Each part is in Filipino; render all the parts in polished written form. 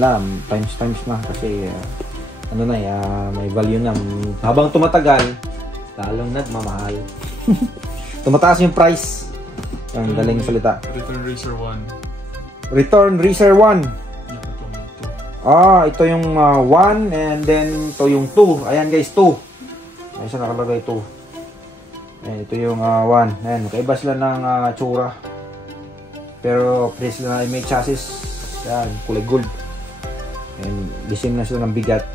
lang, times na kasi ano na, may value na. Habang tumatagal, lalong nagmamahal. Tumataas yung price. Ang daling salita. Return Racer 1. Return Racer 1. Ito yung 1 and then ito yung 2. Ayan guys, 2. Ay, isa nakalagay 2. Ayan, ito yung 1. Ayan, magkaiba sila ng tsura. Pero pwede sila may chassis. Ayan, kulay gold. And design na sila ng bigat.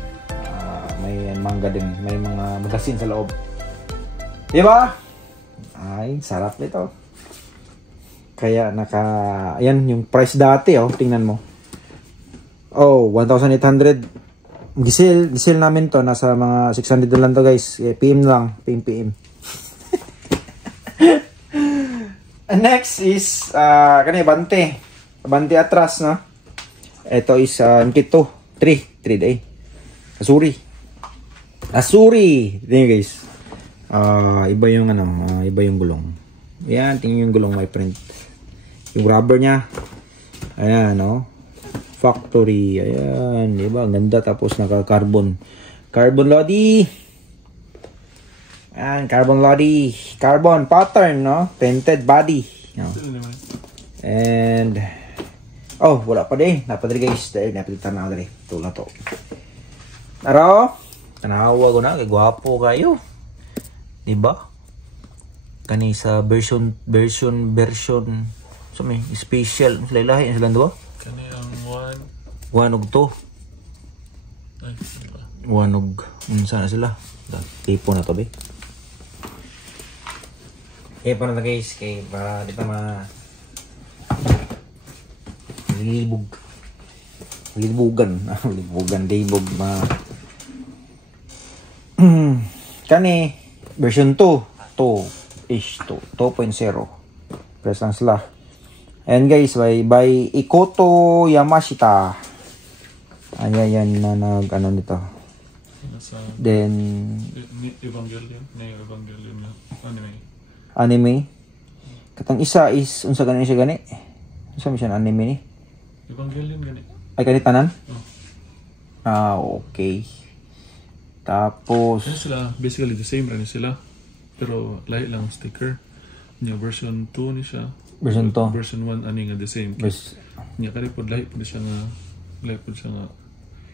May manga din. May mga magasin sa loob. Diba? Ay, sarap nito. Kaya ayan yung price dati, tingnan mo. 1,800. Gisel namin to, nasa mga 600 lang to guys. PM lang, PM. Next is Bante atras, no? Ito is MK2 3D. Asuri. Tingnan guys. Iba yung gulong. Yan, tingnan yung gulong, my friend. Yung rubber niya. Ayan, no? Factory. Ayan, diba? Ganda, tapos naka-carbon. Carbon lodi. Ayan, carbon lodi. Carbon pattern, no? Painted body. No? And wala pa din. Dapat rin guys. Dahil napitan na ako rin. Ito na to. Naro? Tanawa ko na. Gwapo kayo. Diba? Kani sa version so may special lahi sila do. Kani ang 1 og 2. Ay, diba? 1 og unsa na sila? Tipo na to be. Pa na guys kay para di pa libugan daybog kani version 2.0 press lang sila. And guys, by Ikoto Yamashita. Ayan na ano nito. Then Evangelion na anime. Katang isa is unsa gani siya gani? Unsa mi siya anime ni? Evangelion gani. Ay kani tanan? Okay. Tapos sila basically the same rin sila. Pero lahi lang sticker. Nya version 2 ni siya. Version 2. Version 1 ani nga the same. Nya kani pod lahi pod siya nga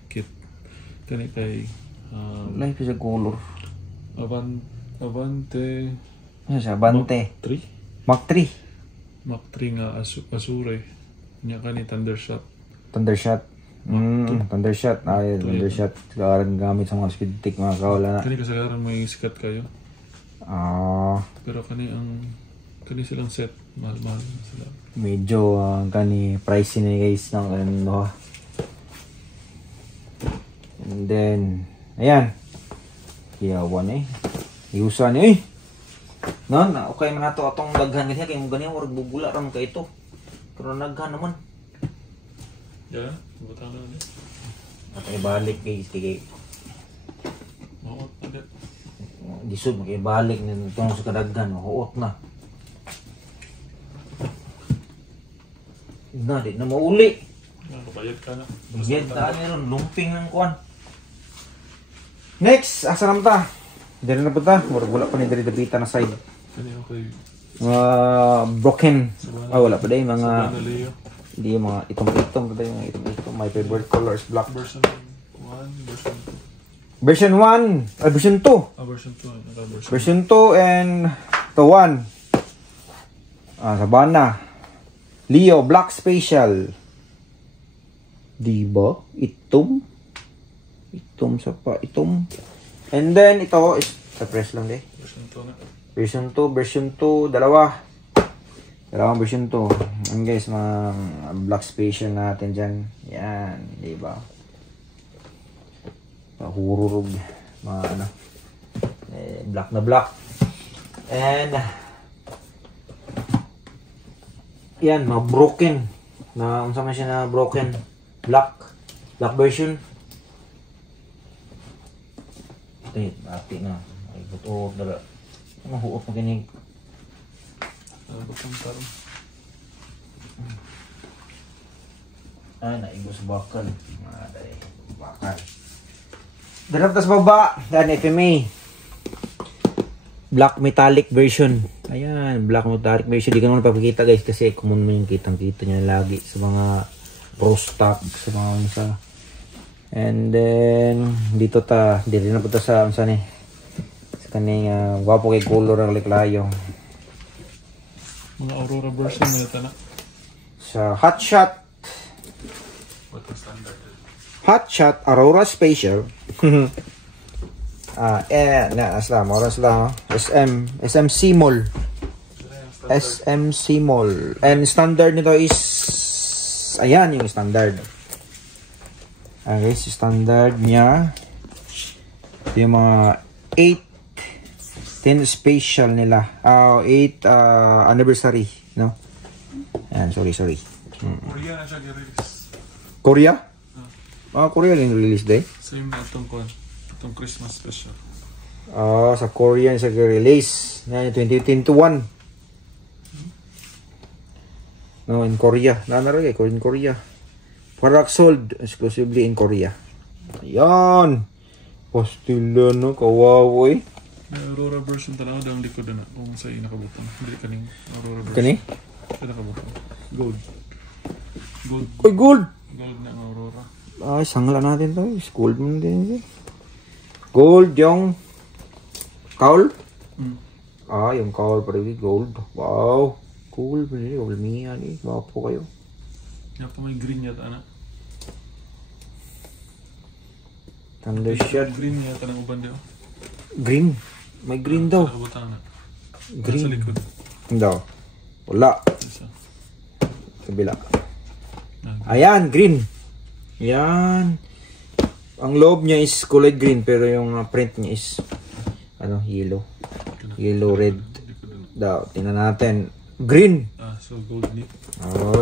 kit. Kani kay lahi pa siya color. Avante. Ano siya? Bante. Mach 3 nga Asure. Nya kani Thundershot. Thundershot. Thundershot. Kakaroon gamit sa mga speed tick mga kawala na. Kani kasagaran may sikat kayo. Pero kani silang set mahal sila. Medyo kani pricey na guys ng ano. And then ayan. Iyawan Iusan okay man nato atong daghan kasi kay mo gani org bubula ra man kay ito. Pero naghan naman. Yeah, butang na ni. Atay balik guys kay Mawat agad. Disod makibalik nito sa kadaghan, huot na. Di na mauli. Bayad ka na. Bayad ka ron, lumping ng kuan. Next, asa naman ta? Dili na po ta, wala pa ni diri dabita na side. Kani okay. Broken. Wala pa day mga Hindi mga itong my favorite color is black. Version 1, version 1, version 2. Version 2 and the 1. Sabana. Leo Black Special. Diba? Itom sa pa. And then ito is sa press lang de. Version 2, dalawang version 2. And guys, mga Black Special natin dyan. Yan, diba? Hururog. Mga black na black. And yan, mga broken. Unsa man siya na broken. Black version. Ati na. Ay, buto dala. Mahuot mo kinig. Butang tarong. Ay, naibos bakal. Maday, bakal. Darap tas baba. Yan, FMA. Black metallic version. Ayan, black metallic version. Di ka naman papakita guys kasi common mo yung kitang-kita nyo lagi sa mga pro stock, sa mga unsa. And then, dito ta. Dito na po ta sa unsa ni. Sa kaning wapo kay color ang liklayo. Mga Aurora version na ito na. Sa Hotshot. What the standard? Hotshot Aurora Special. Aslam, oras lang. SMC Mall. SMC Mall. And standard nito is ayan yung standard. Okay, si standard niya yung mga 10 special nila. 8 anniversary, no? Ayan, sorry. Korea na siya i-release. Korea? Korea lang release day. Same na itong Christmas special. Sa Korean sa release na 2021. No, in Korea. Naman rin in Korea. Product sold exclusively in Korea. Ayan. Pastila no, kawawa eh. May Aurora version talaga daw ang likod na kung sa'yo nakabutang. Hindi kaning Aurora version. Kani? Sa'yo nakabutang. Gold. Oy, gold! Gold na ang Aurora. Ay, sangla natin to. Gold mo din. Gold yung cowl? Yung cowl pa rin. Gold. Wow. Cool. Gold miya ni. Wapo kayo. Yan pa may green yata na. Thunder shot. Green yata ng uban daw. Green. May green daw. Nakabutang na. Green. Sa likod. Daw. Wala. Isa. Kabila. Ayan, green. Yan. Ang loob niya is kulay green pero yung print niya is yellow. Yellow red. Daw, tingnan natin. Green. So gold ni.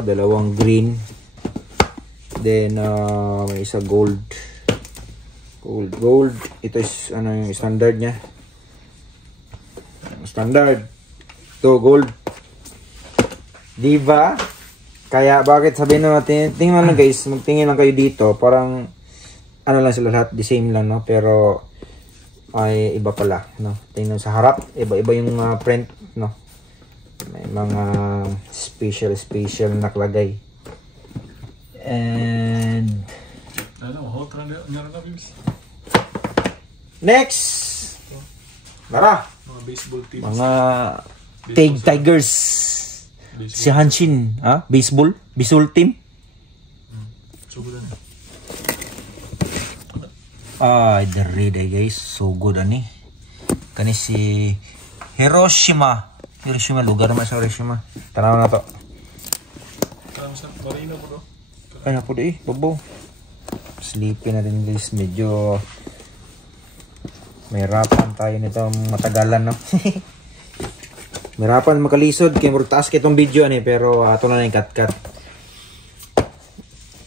Dalawang green. Then may isa gold. Gold. Ito is yung standard niya. Standard. Ito gold. Diba? Kaya bakit sabihin natin, tingnan lang guys, magtingin lang kayo dito, parang lang sila lahat, the same lang, no? Pero ay iba pala, no? Tingnan sa harap, iba-iba yung print, no? May mga special nakalagay. And next! Lara! Mga baseball teams. Mga Tigers. Si Hanshin, baseball team. So good na. Dari guys, so good ani. Kani si Hiroshima, lugar naman sa Hiroshima. Tanaw na to. Tanaw sa Marina po do. Ay na po di, babaw. Sleepy na din guys, medyo may hirapan tayo nitong matagalan, no? Mirapan makalisod kay murag taas kay itong video ani pero ato na yung cut.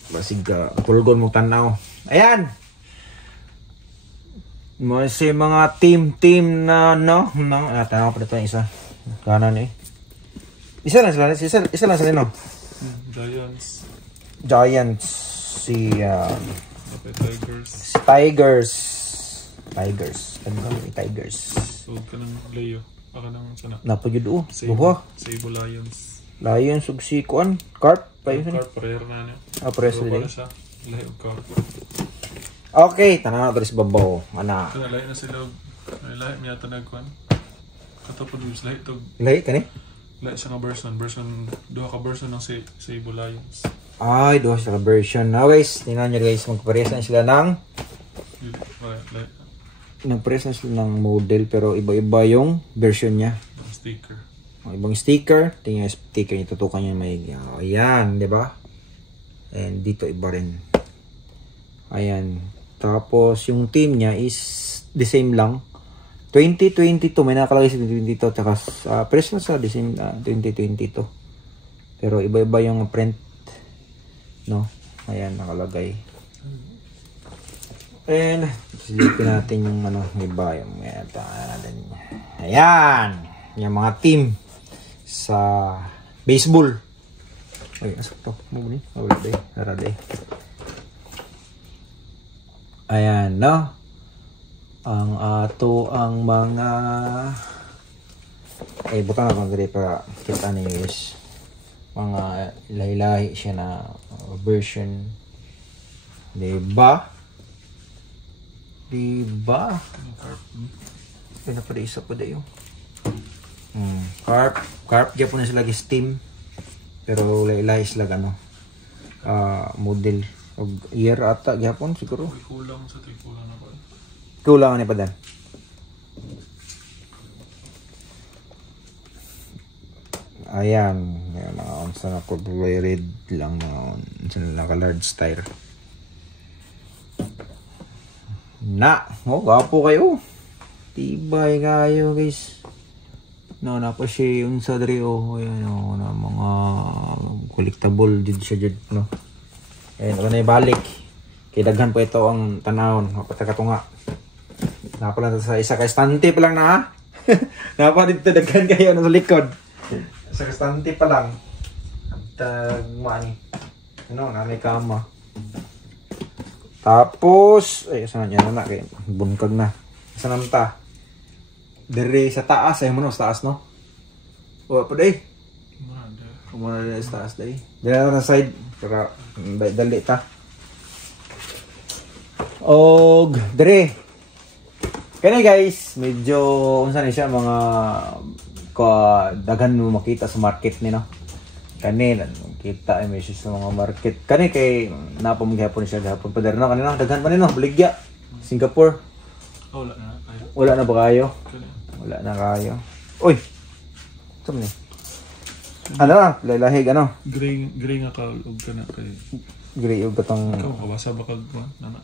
Basig pulgon mo tanaw. Ayan. Si mga team na tanaw pa dito isa. Kanan eh. Isa lang sila no. Giants si Tigers. Ano ba Tigers? So kanang Leo. Baka nang sana. Napajud buha. Sable Lions. Lions ug si kuan, Carp pa yun. Carp pareher na niya. Pareher sila. sila. Lahi og Carp. Okay, tanaw na sa babaw. Ana. Lahi na sila. Lahi miya tanag kuan. Katapod sa lahi tog. Lahi kani? Lahi sa duha ka version ng Sable Lions. Ay, duha sa version. Now guys, tingnan niyo guys, magpares na sila ng nagpress na sila ng model pero iba-iba yung version niya. Sticker. Ibang sticker. Tingnan yung sticker niya. Tutukan niya may ayan, di ba? And dito iba rin. Ayan. Tapos yung team niya is the same lang. 2022. May nakalagay sa 2022. Tsaka press na sa the same 2022. Pero iba-iba yung print. No? Ayan, nakalagay. And silipin natin yung iba yung natin. Ayan, yung mga team sa baseball. Ay, asok to. Muna. Wala day. Hara day. Ayan, no? Ang ato ang mga... Ay, butang na kung para kita niyo is mga lahi-lahi siya na version. Diba? Diba? Pinapada isa po dayo. Carp dyan po na sila steam. Pero lahi-lahi sila ano. Model. O year ata gyapon siguro. Kulang sa kulang na ba? Kulang ni pa dan. Ayan, ayan sa ako red lang na naka large tire. Gapo kayo. Tibay kayo guys. No, napa siya yung sa diri ayan na mga collectible did siya did no. Ayan, ako na ibalik. Kaya daghan po ito ang tanawon. Mapatakatunga. Napa lang sa isa ka estante pa lang na ha. Napa dito daghan kayo sa likod. Sa estante pa lang. Tagmani. Ano, na may kama. Tapos, ay, saan niya na kay bunkag na. Saan naman ta? Dere sa taas, ay mo no, sa taas no? O, pa day. Kumuna na sa taas day. Dere na sa side, para dali ta. Og, dere. Kaya guys, medyo, unsa na siya, mga daghan mo makita sa market ni no. Kani kita ay may sa mga market. Kani kay napamagihapon siya gahapon pa no kanina daghan pa nino Baligya. Singapore. Wala na kayo. Wala na ba kayo? Wala na kayo. Uy. Saan ni? Ano na? Lahig ano? Gray nga ka ug kana kay. Gray ug katong Ikaw kabasa ba kag nana?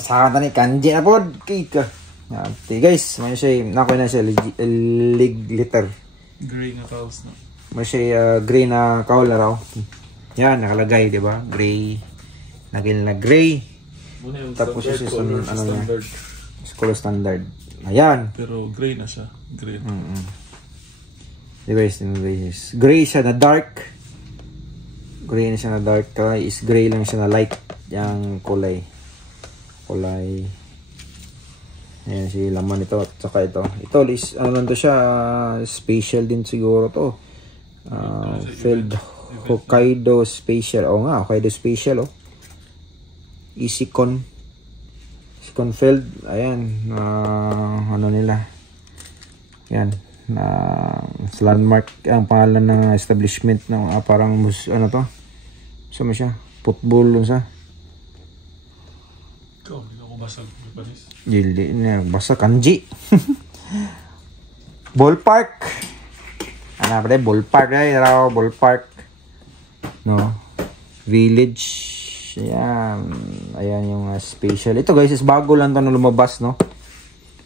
Sa kanta ni kanji na pod kika. Ate guys, may siya nakoy na siya lig liter. Gray nga kaos na. May siya gray na kaul na raw. Yan, nakalagay, di ba? Gray. Nagil na gray. Tapos siya sa ano niya. Color standard. Ayan. Pero gray na siya. Gray. Di ba is gray siya na dark. Gray na siya na dark. Is gray lang siya na light. Yang kulay. Kulay. Ayan si laman ito. At saka ito. Ito is, ano lang to siya. Special din siguro to. Filled Hokkaido Special. O nga, Hokkaido Special Easycon filled. Ayan, ano nila. Yan, landmark ang pangalan ng establishment ng parang ano to. Sama siya, football sa. Ikaw, hindi ako basag. Hindi na basa kanji. Ballpark. Ano ba ballpark raw, ballpark. No. Village. Ayan yung special. Ito guys, is bago lang to na lumabas, no.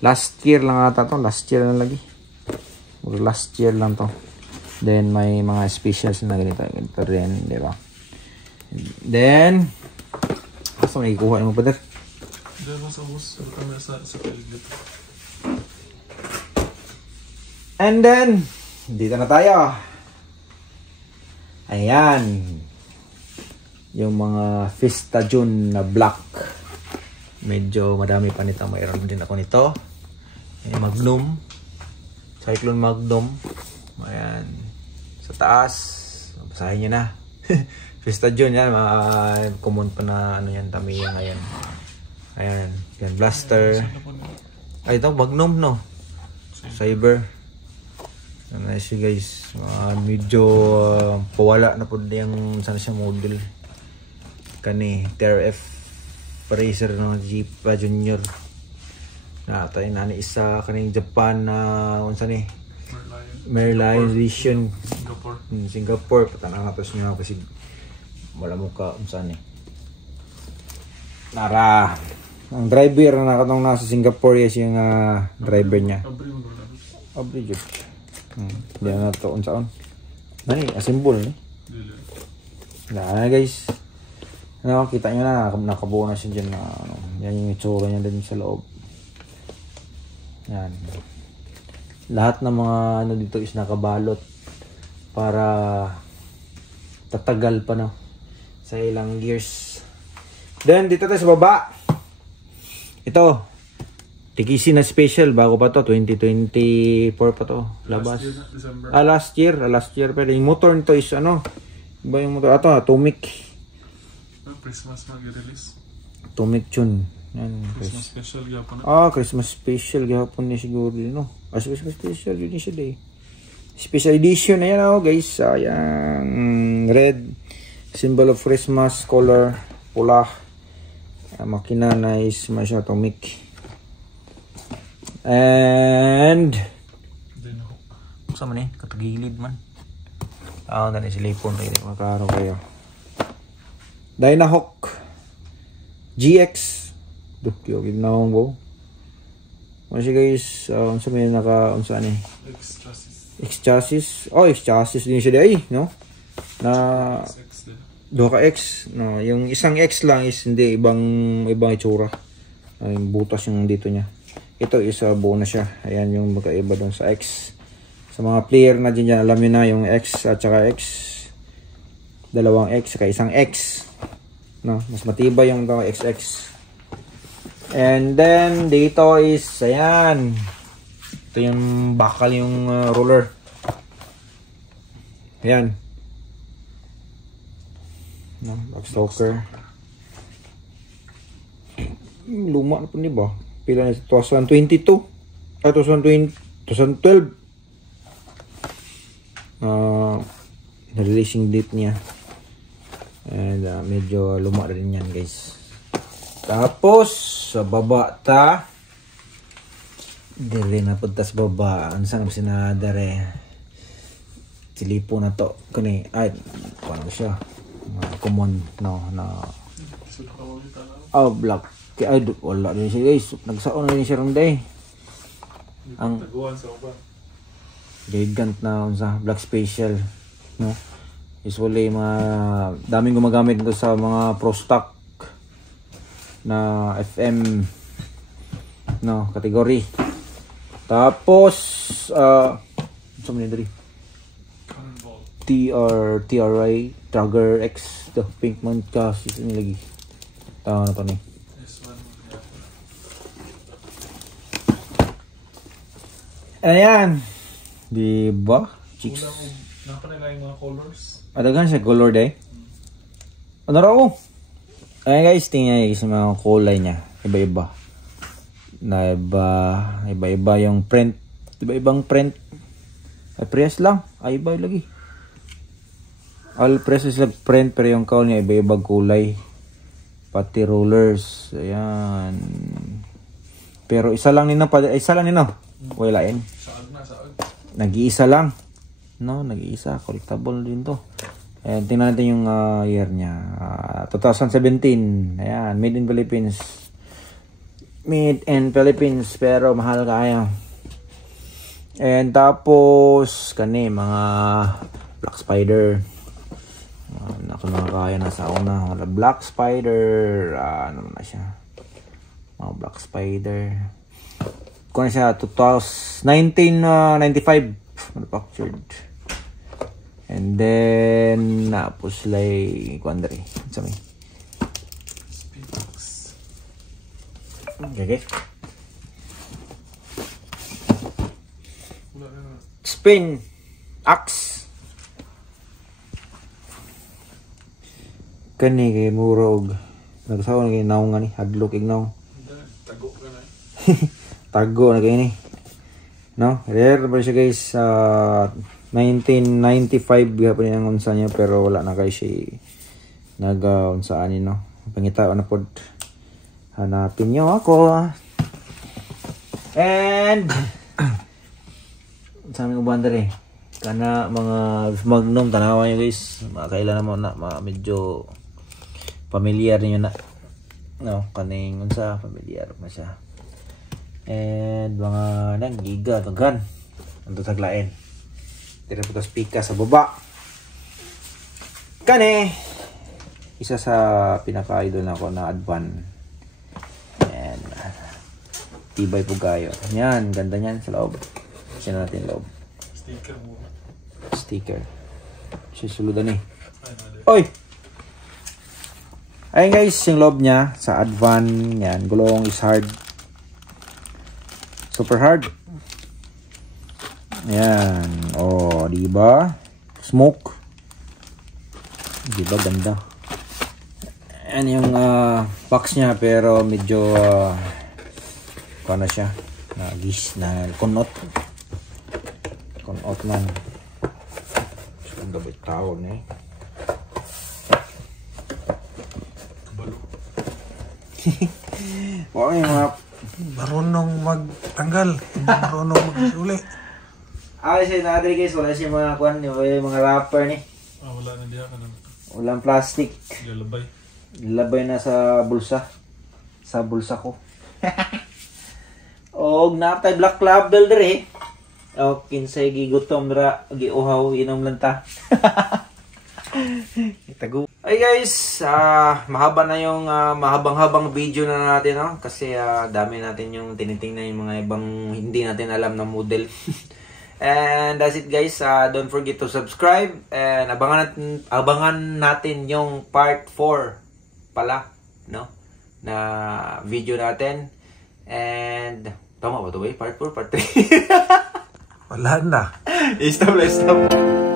Last year lang ata to, last year na lagi. Last year lang to. Then may mga specials na ganito rin, di ba? Then asa may kuha mo pa der? Dito sa bus, sa paligid. And then dito na tayo. Ayan. Yung mga Fista June na black. Medyo madami pa nito. Mayroon din ako nito. Magnum. Cyclone Magnum. Ayan. Sa taas. Basahin nyo na. Fista June yan. Common pa na ano yan. Tamiya ngayon. Ayan. Yan. Blaster. Ay ito. Magnum no. Cyber. Nice guys, medyo pawala na po yung sana siya model kani TRF Racer no Jeep Junior na tayo na isa kaning Japan na unsa ni Merlion Vision Singapore patanaw na to niya kasi wala mo ka unsa ni Nara ang driver na katong nasa Singapore yes yung driver niya abri jud. Hindi na ito unsaon. Nani, asimbol ni. Nah guys. Ano, kita nyo na, nakabuo na siya dyan na ano. Yan yung itsura niya din sa loob. Yan. Lahat ng mga ano dito is nakabalot para tatagal pa no sa ilang years. Then dito tayo sa baba. Ito Tikisi na special, bago pa to, 2024 pa to labas. Last year, pero yung motor nito is ano, iba yung motor, ito Atomic. Christmas mag-release. Atomic tune. Yan, Christmas special gapon na. Christmas special gapon ni siguro din, no? Christmas special yun siya day. Special edition na yan, guys. Ayan, red, symbol of Christmas, color, pula. Makina na is mas Atomic. And sama nih, katagilid man. Gani silipon tayo, makaro kayo. Dynahawk GX. Duh, kiyogid na akong go. Kasi guys, sa may naka-unsa ni X-chassis. X-chassis din siya day, no? Na duha ka X, no? Yung isang X lang is hindi ibang itsura. Yung butas yung dito niya. Ito isa buo na siya. Ayan yung magkaiba doon sa X. Sa mga player na dyan, alam nyo na yung X at saka X. Dalawang X saka isang X. No? Mas matibay yung XX. And then dito is ayan. Ito yung bakal yung roller. Ayan. No, Backstalker. Luma na po, di ba? Pila na 2022. 2012. Releasing date niya. And medyo luma rin yan, guys. Tapos sa baba ta. Dire na punta sa baba. Ang saan sinadare. Silipo na to. Kani, ay, paano siya? Common, no, na. Black. Kaya, wala din siya, guys. Nagsaon na din siya rin day. Ang gigant na sa Black Special, no? Usually, daming gumagamit nito sa mga pro stock na FM, no, category. Tapos sa mga TRI Trigger X, the pink mount kasi ito nilagi. Tawa na to ni. Ayan, di ba? Chicks. Napanagay yung mga colors. Adagan siya color day. Ano raw? Ayan guys, tingnan niyo sa mga kulay niya. Iba-iba. Iba-iba yung print. Iba-ibang print. Ay press lang. Ay iba lagi. All presses lang print pero yung kaul niya iba-ibang kulay. Pati rollers. Ayan. Pero isa lang nino. Walain. Nag-iisa lang. No, nag-iisa. Collectible din to. Ayan, tingnan natin yung year niya. 2017. Ayan, made in Philippines. Made in Philippines. Pero mahal kaya. And tapos, mga Black Spider. Nakakaya na sa una. Black Spider. Ano na siya? Mga Black Spider. Kung na siya, 1995 manufactured. And then napuslay kuandre sa may. Okay. Spin axe. Kani kay murog. Nagsawa na kay naong nga ni hadlok ignaw. Tago ka na. Tago na kay ni. No, rare ba siya guys 1995 gapon ang unsa niya pero wala na kay siya unsaan ni no. Pangita na pod. Hanapin niyo ako. And sa aming uban dere kana mga Magnum tanawa niyo guys. Makailan mo na medyo familiar niyo na. No, kaning unsa familiar man siya. And mga giga tagan ando taglain. Tira po tas pika sa baba. Kani isa sa pinaka-idol na ako na Advan. And tibay po gayo. Yan, ganda niyan sa loob. Sino natin loob. Sticker mo. Sticker. Sisuludan eh. Oy! Ayun guys, yung loob niya sa Advan, yan, gulong is hard. Super hard. Yan. Oh, di ba? Smoke. Di ba ganda? Yan yung box niya pero medyo ano siya? Na kunot. Kunot man. So, ang gabit tawag na eh. Wow, yung mga marunong magtanggal, marunong mag-uli. siya natin guys, wala siya mga kuhan, yung mga rapper ni. Wala na diya ka na. Walang plastic. Lalabay. Labay na sa bulsa. Sa bulsa ko. Og natay black label dire. O kinsay gigutom dra, giuhaw inom lang ta. Itago. Ay guys, mahaba na yung mahabang-habang video na natin, no? Kasi dami natin yung tinitingnan yung mga ibang hindi natin alam na model. And that's it guys. Don't forget to subscribe and abangan natin yung part 4 pala, no? Na video natin. And tama ba 'to, part 4, part 3? Wala na. Stop.